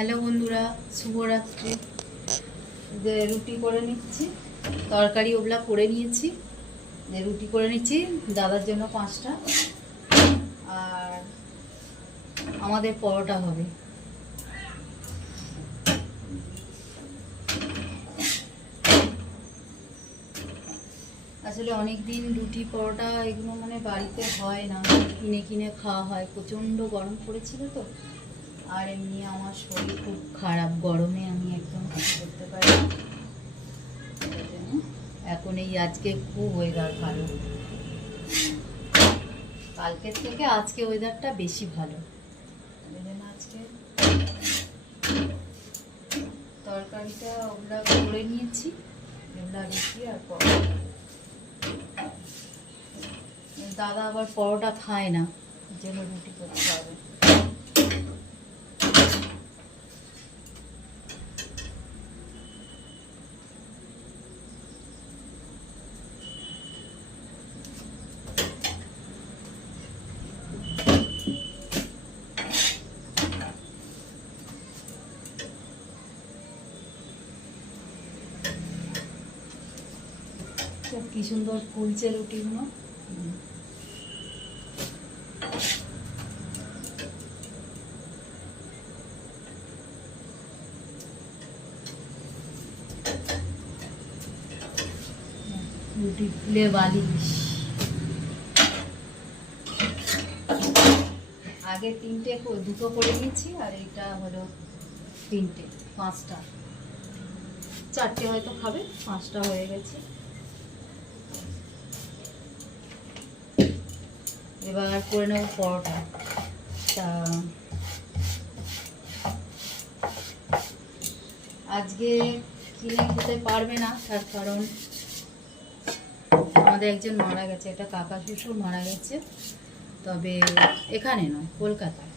Hello বন্ধুরা, শুভরাত্রি। যে রুটি করে নিচ্ছি, তরকারি ওগুলা করে নিয়েছি। যে রুটি করে নিচ্ছি দাদার জন্য 5টা, আর আমাদের পরোটা হবে। আসলে অনেক দিন রুটি পরোটা এগুলো মানে বাড়িতে হয় না, কিনে কিনে খাওয়া হয়। প্রচণ্ড গরম পড়েছিল তো, আর এমনি আমার শরীর খুব খারাপ, গরমে আমি একদম কিছু করতে পারি না। এখন এই আজকে খুব ওয়েদার ভালো, কালকের থেকে আজকে ওয়েদারটা বেশি ভালো। আজকে তরকারিটা ওগুলা করে নিয়েছি, এগুলা রেখে আর দাদা আবার পরোটা খায় না, জন্য রুটি করতে হবে। কি সুন্দর ফুলছে রুটিগুলো। রুটি ফুলে বালিশ। আগে 3টে, 2টো করে নিয়েছি, আর এইটা হলো 3টে, 5টা। 4টে হয়তো খাবে, 5টা হয়ে গেছে। এবার করে নেব পরোটা। তা আজকে কিনে খেতে পারবে না, তার কারণ আমাদের একজন মারা গেছে, একটা কাকা শ্বশুর মারা গেছে। তবে এখানে নয়, কলকাতায়।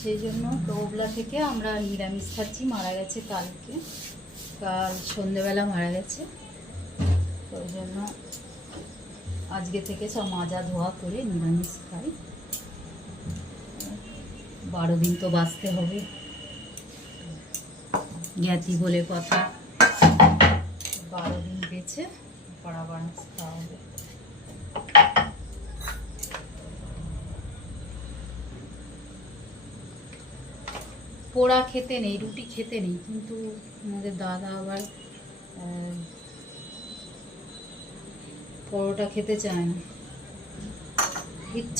সেই জন্য ওগুলা থেকে আমরা নিরামিষ খাচ্ছি। মারা গেছে কালকে, কাল সন্ধেবেলা মারা গেছে। ওই জন্য আজকে থেকে সব মাজা ধোয়া করে নিরামিষ খাই। 12 দিন তো বাঁচতে হবে, জ্ঞাতি বলে কথা। 12 দিন বেঁচে আবার খাওয়া হবে। পোড়া খেতে নেই, রুটি খেতে নেই, কিন্তু আমাদের দাদা আবার পরোটা খেতে চায় না।